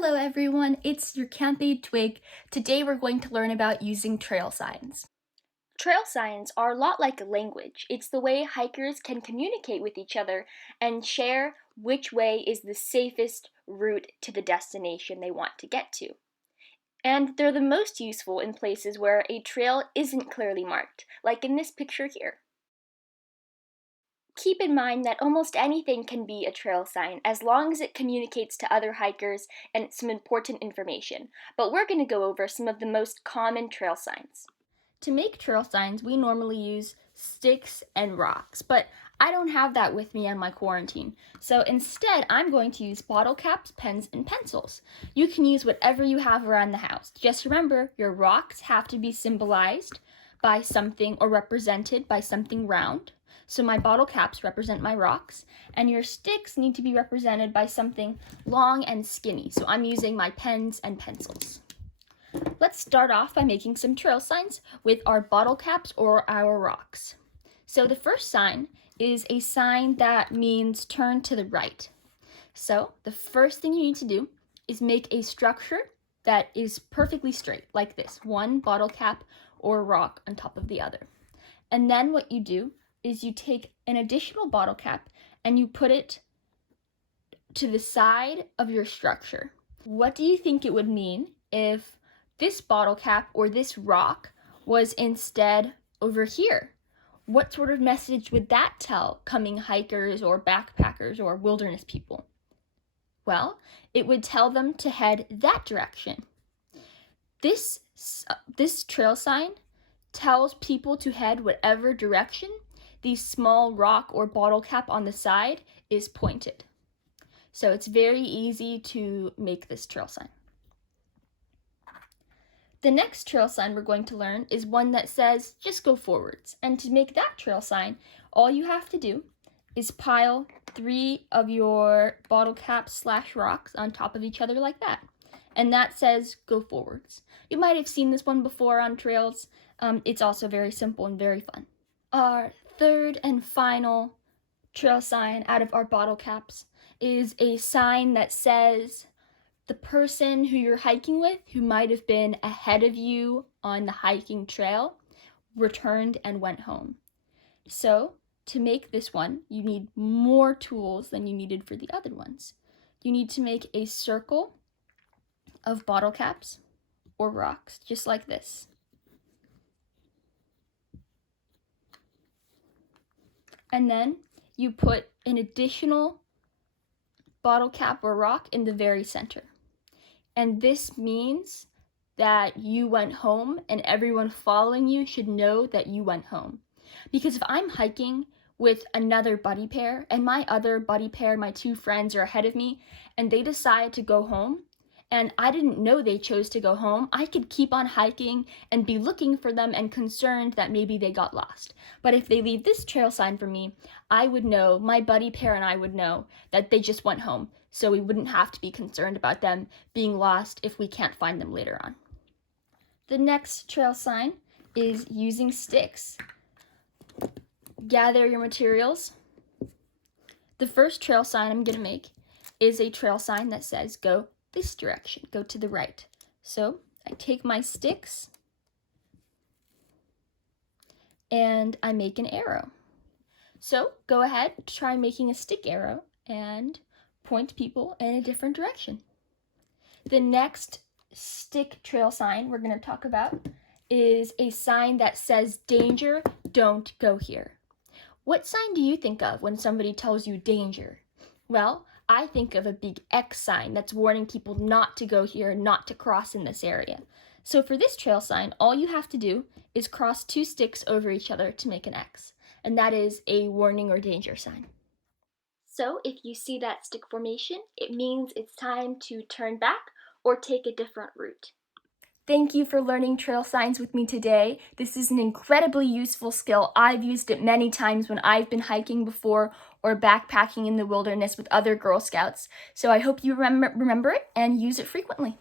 Hello everyone, it's your Campy Twig. Today we're going to learn about using trail signs. Trail signs are a lot like a language. It's the way hikers can communicate with each other and share which way is the safest route to the destination they want to get to. And they're the most useful in places where a trail isn't clearly marked, like in this picture here. Keep in mind that almost anything can be a trail sign as long as it communicates to other hikers and some important information, but we're going to go over some of the most common trail signs. To make trail signs, we normally use sticks and rocks, but I don't have that with me on my quarantine. So instead, I'm going to use bottle caps, pens, and pencils. You can use whatever you have around the house. Just remember, your rocks have to be symbolized by something or represented by something round. So my bottle caps represent my rocks, and your sticks need to be represented by something long and skinny. So I'm using my pens and pencils. Let's start off by making some trail signs with our bottle caps or our rocks. So the first sign is a sign that means turn to the right. So the first thing you need to do is make a structure that is perfectly straight, like this, one bottle cap or rock on top of the other. And then what you do is you take an additional bottle cap and you put it to the side of your structure. What do you think it would mean if this bottle cap or this rock was instead over here? What sort of message would that tell coming hikers or backpackers or wilderness people? Well, it would tell them to head that direction. This trail sign tells people to head whatever direction the small rock or bottle cap on the side is pointed. So it's very easy to make this trail sign. The next trail sign we're going to learn is one that says just go forwards. And to make that trail sign, all you have to do is pile 3 of your bottle caps / rocks on top of each other like that. And that says go forwards. You might have seen this one before on trails. It's also very simple and very fun. Our third and final trail sign out of our bottle caps is a sign that says the person who you're hiking with, who might have been ahead of you on the hiking trail, returned and went home. So to make this one, you need more tools than you needed for the other ones. You need to make a circle of bottle caps or rocks, just like this. And then you put an additional bottle cap or rock in the very center. And this means that you went home and everyone following you should know that you went home. Because if I'm hiking with another buddy pair and my other buddy pair, my 2 friends are ahead of me and they decide to go home and I didn't know they chose to go home, I could keep on hiking and be looking for them and concerned that maybe they got lost. But if they leave this trail sign for me, I would know, my buddy pair and I would know that they just went home, so we wouldn't have to be concerned about them being lost if we can't find them later on. The next trail sign is using sticks. Gather your materials. The first trail sign I'm going to make is a trail sign that says go this direction, go to the right. So I take my sticks and I make an arrow. So go ahead, try making a stick arrow and point people in a different direction. The next stick trail sign we're going to talk about is a sign that says danger, don't go here. What sign do you think of when somebody tells you danger? Well, I think of a big X sign that's warning people not to go here, not to cross in this area. So for this trail sign, all you have to do is cross 2 sticks over each other to make an X. And that is a warning or danger sign. So if you see that stick formation, it means it's time to turn back or take a different route. Thank you for learning trail signs with me today. This is an incredibly useful skill. I've used it many times when I've been hiking before or backpacking in the wilderness with other Girl Scouts. So I hope you remember it and use it frequently.